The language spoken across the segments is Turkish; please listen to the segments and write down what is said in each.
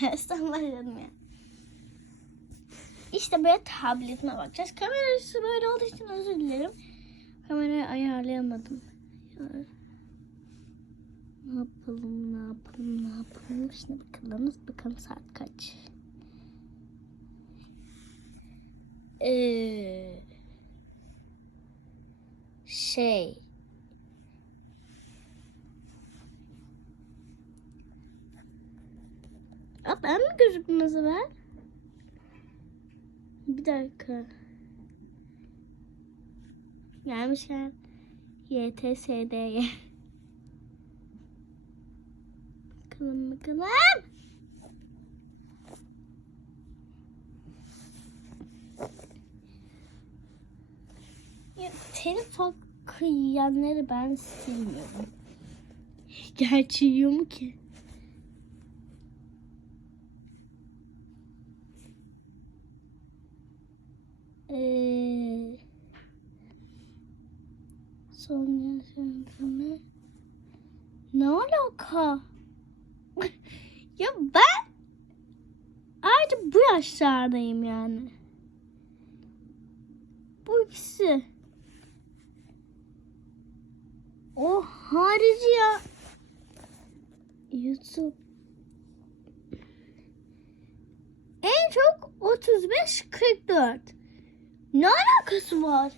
Tersten başladım ya. İşte böyle tabletine bakacağız. Kamerası böyle olduğu için özür dilerim. Kamerayı ayarlayamadım. Ya. Ne yapalım, ne yapalım, ne yapalım? Şimdi bakalım, bakalım saat kaç. Ee, şey. Aa, ben mi gözüktüm o zaman? Bir dakika. Gelmişken YTSD'ye. Bakalım bakalım. Ya, telif hakkı yiyenleri ben sevmiyorum. Gerçi yiyor ki? Ee, son ne alaka? ya ben artık bu yaşlardayım yani. Bu ikisi. O harici ya. YouTube. En çok 35-44. Ne alakası var?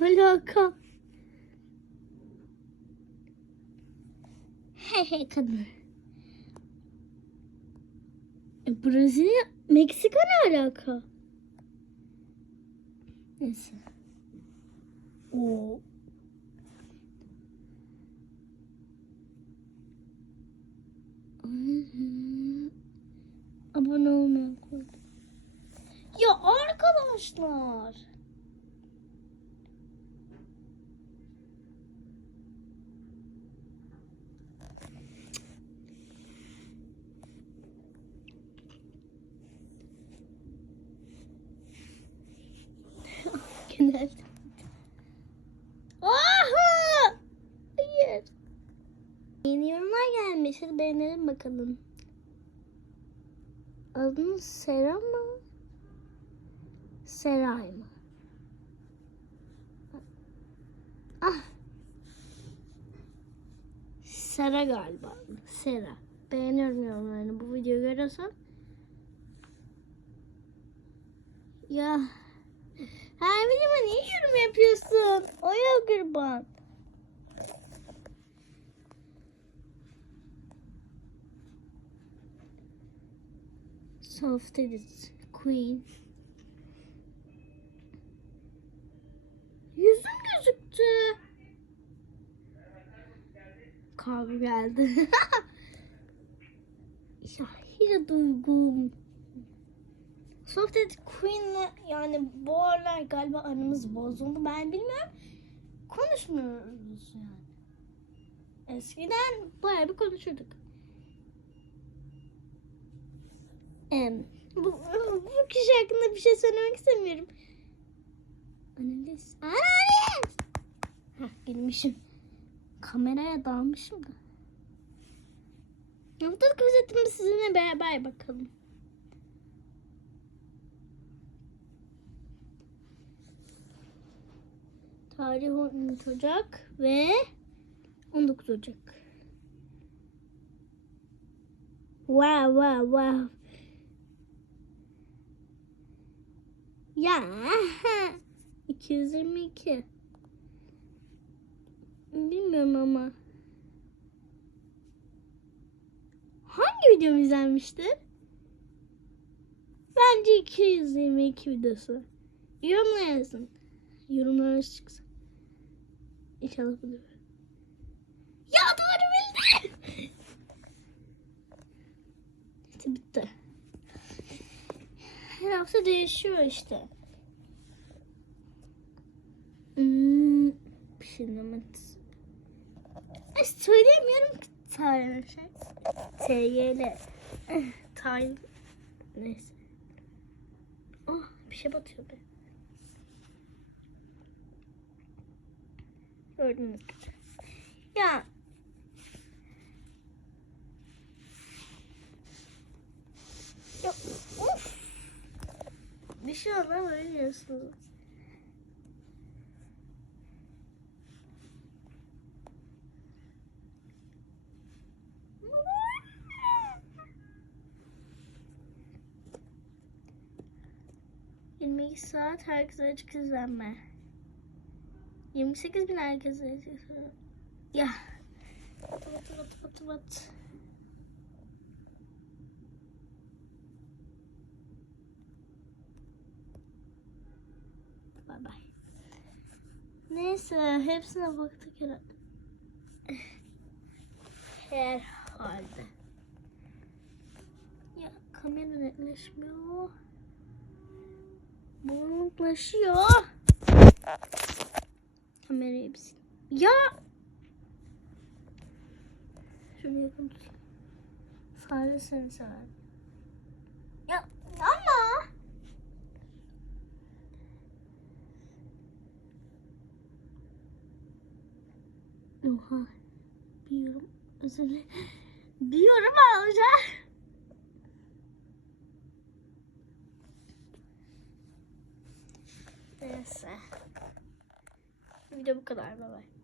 Ne alaka? Hey kadın. E, Brezilya, Meksika ne alaka? Neyse. Oo. Abone olmayı koydum. Ya arkadaşlar. Genel. Aha! Hayır. Yeni yorumlar gelmiş. Beğenelim bakalım. Adın Sera mı? Seray mı? Ah. Sera galiba. Sera. Beğeniyorum yorumlarını. Bu videoyu görüyorsan. Ya. Her videoma niye yorum yapıyorsun? O ya kurban. Soft edit. Queen. Yüzüm gözüktü. Kavga geldi. Şahire duygum. Soft edit Queen'le yani bu aralar galiba aramız bozuldu. Ben bilmiyorum. Konuşmuyoruz yani. Eskiden bayağı bir konuşurduk. Bu, bu kişi hakkında bir şey söylemek istemiyorum. Analiz. Analiz! Hah girmişim. Kameraya dalmışım da. Haftalık özetimi sizinle beraber bakalım. Tarih 13 Ocak ve 19 Ocak. Wow wow wow. Ya 222. Bilmiyorum ama. Hangi videom izlenmişti? Bence 222 videosu. Yorumlara yazın. Yorumlara çıksın. İnşallah budur. Ya doğru bildim. Bitti. Her hafta değişiyor işte. Hmm, pişirme Ay söyleyemiyorum ki tarih şey. TYL. Tarih. Neyse. Ah bir şey batıyor be. Gördünüz. Ya yaklaşıyor ama ölmüyorsunuz. Yirmi iki saat herkese açık izlenme. 28 bin herkese açık izlenme. Ya. Bat bat bat bat bay. Neyse hepsine baktık herhalde. Herhalde. Ya kamera netleşmiyor. Bulanıklaşıyor. Kamerayı sil- Ya! Şunu yakın tutayım. Sadece seni sever. Ya ama. Oha. Bir yorum. Özür dilerim. Bir yorum alacağım. Neyse. Video bu kadar. Bay bay.